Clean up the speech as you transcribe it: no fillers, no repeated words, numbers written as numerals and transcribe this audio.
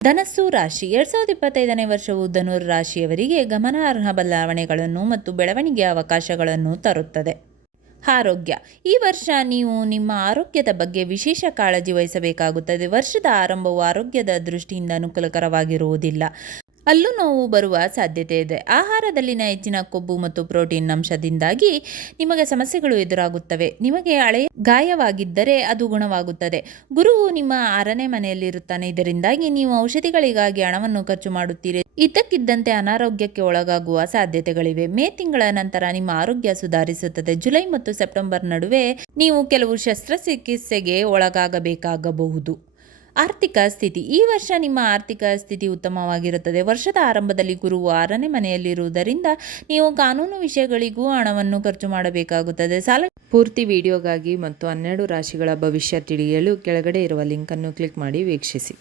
ಧನಸ್ಸು ರಾಶಿ 2025ನೇ ವರ್ಷವು ಧನುರ್ ರಾಶಿಯವರಿಗೆ ಗಮನಾರ್ಹ ಬದಲಾವಣೆಗಳನ್ನು ಮತ್ತು ಬೆಳವಣಿಗೆಯ ಅವಕಾಶಗಳನ್ನು ತರುತ್ತದೆ. ಆರೋಗ್ಯ. ಈ ವರ್ಷ ನೀವು ನಿಮ್ಮ ಆರೋಗ್ಯದ ಬಗ್ಗೆ ವಿಶೇಷ ಕಾಳಜಿ ವಹಿಸಬೇಕಾಗುತ್ತದೆ. ವರ್ಷದ ಆರಂಭವು ಆರೋಗ್ಯದ ದೃಷ್ಟಿಯಿಂದ ಅನುಕೂಲಕರವಾಗಿರುವುದಿಲ್ಲ. ಹಲ್ಲು ನೋವು ಬರುವ ಸಾಧ್ಯತೆ ಇದೆ. ಆಹಾರದಲ್ಲಿನ ಹೆಚ್ಚಿನ ಕೊಬ್ಬು ಮತ್ತು ಪ್ರೋಟೀನ್ ಅಂಶದಿಂದಾಗಿ ನಿಮಗೆ ಸಮಸ್ಯೆಗಳು ಎದುರಾಗುತ್ತವೆ. ನಿಮಗೆ ಹಳೆಯ ಗಾಯವಾಗಿದ್ದರೆ ಅದು ಗುಣವಾಗುತ್ತದೆ. ಗುರುವು ನಿಮ್ಮ 6ನೇ ಮನೆಯಲ್ಲಿರುತ್ತಾನೆ. ಇದರಿಂದಾಗಿ ನೀವು ಔಷಧಿಗಳಿಗಾಗಿ ಹಣವನ್ನು ಖರ್ಚು ಮಾಡುತ್ತೀರಿ. ಇದ್ದಕ್ಕಿದ್ದಂತೆ ಅನಾರೋಗ್ಯಕ್ಕೆ ಒಳಗಾಗುವ ಸಾಧ್ಯತೆಗಳಿವೆ. ಮೇ ತಿಂಗಳ ನಂತರ ನಿಮ್ಮ ಆರೋಗ್ಯ ಸುಧಾರಿಸುತ್ತದೆ. ಜುಲೈ ಮತ್ತು ಸೆಪ್ಟೆಂಬರ್ ನಡುವೆ ನೀವು ಕೆಲವು ಶಸ್ತ್ರಚಿಕಿತ್ಸೆಗೆ ಒಳಗಾಗಬೇಕಾಗಬಹುದು. ಆರ್ಥಿಕ ಸ್ಥಿತಿ. ಈ ವರ್ಷ ನಿಮ್ಮ ಆರ್ಥಿಕ ಸ್ಥಿತಿ ಉತ್ತಮವಾಗಿರುತ್ತದೆ. ವರ್ಷದ ಆರಂಭದಲ್ಲಿ ಗುರುವು 6ನೇ ಮನೆಯಲ್ಲಿರುವುದರಿಂದ ನೀವು ಕಾನೂನು ವಿಷಯಗಳಿಗೂ ಹಣವನ್ನು ಖರ್ಚು ಮಾಡಬೇಕಾಗುತ್ತದೆ. ಪೂರ್ತಿ ವಿಡಿಯೋಗಾಗಿ ಮತ್ತು 12 ರಾಶಿಗಳ ಭವಿಷ್ಯ ತಿಳಿಯಲು ಕೆಳಗಡೆ ಇರುವ ಲಿಂಕ್ ಅನ್ನು ಕ್ಲಿಕ್ ಮಾಡಿ ವೀಕ್ಷಿಸಿ.